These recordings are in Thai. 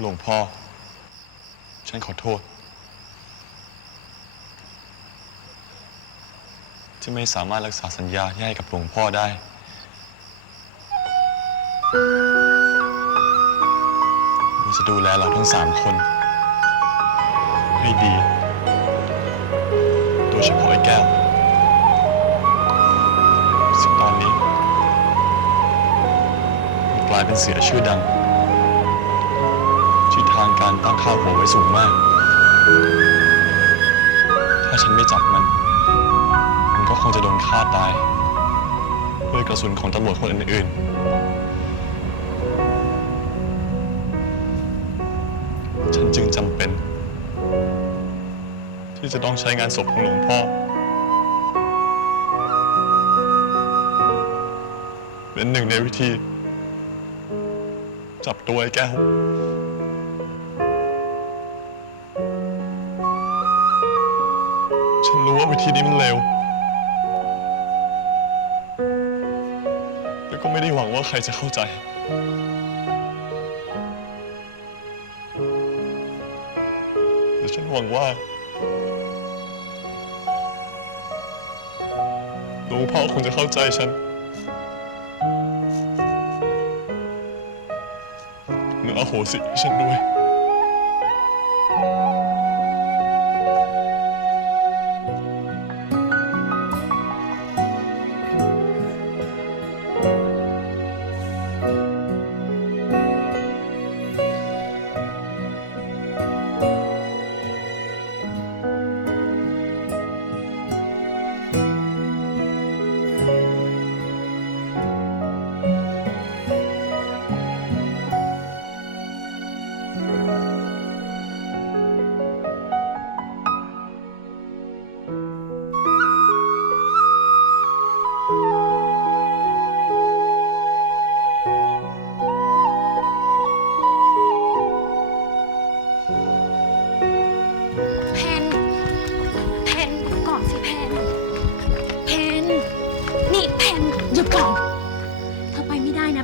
หลวงพ่อ ฉันขอโทษ ที่ไม่สามารถรักษาสัญญาที่ให้กับหลวงพ่อได้ ผมจะดูแลเราทั้งสามคน ให้ดี โดยเฉพาะไอ้แก้วซึ่งตอนนี้มันกลายเป็นเสียชื่อดัง การตั้งค่าหัวไว้สูงมาก ถ้าฉันไม่จับมัน มันก็คงจะโดนฆ่าตาย ด้วยกระสุนของตำรวจคนอื่นๆ ฉันจึงจำเป็น ที่จะต้องใช้งานศพของหลวงพ่อ เป็นหนึ่งในวิธี จับตัวไอ้แก้ว ฉันรู้ว่าวิธีนี้มันเร็วแต่ก็ไม่ได้หวังว่าใครจะเข้าใจ แต่ฉันหวังว่าหลวงพ่อคงจะเข้าใจฉันเมื่ออโหสิให้ฉันด้วย เ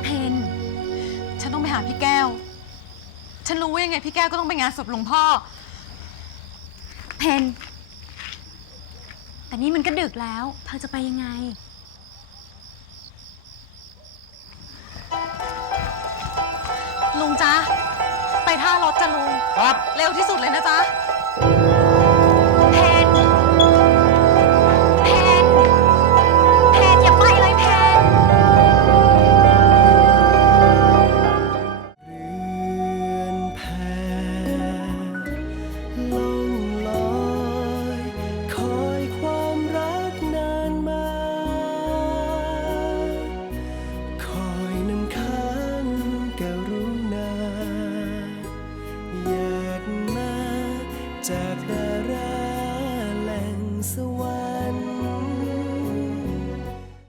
เพนฉันต้องไปหาพี่แก้ว ฉันรู้ว่ายังไงพี่แก้วก็ต้องไปงานศพหลวงพ่อ เพนแต่นี่มันก็ดึกแล้ว เธอจะไปยังไง ลุงจ๊ะ ไปท่ารถจ้ะลุง ครับ เร็วที่สุดเลยนะจ๊ะ จากดาราแหล่งสวร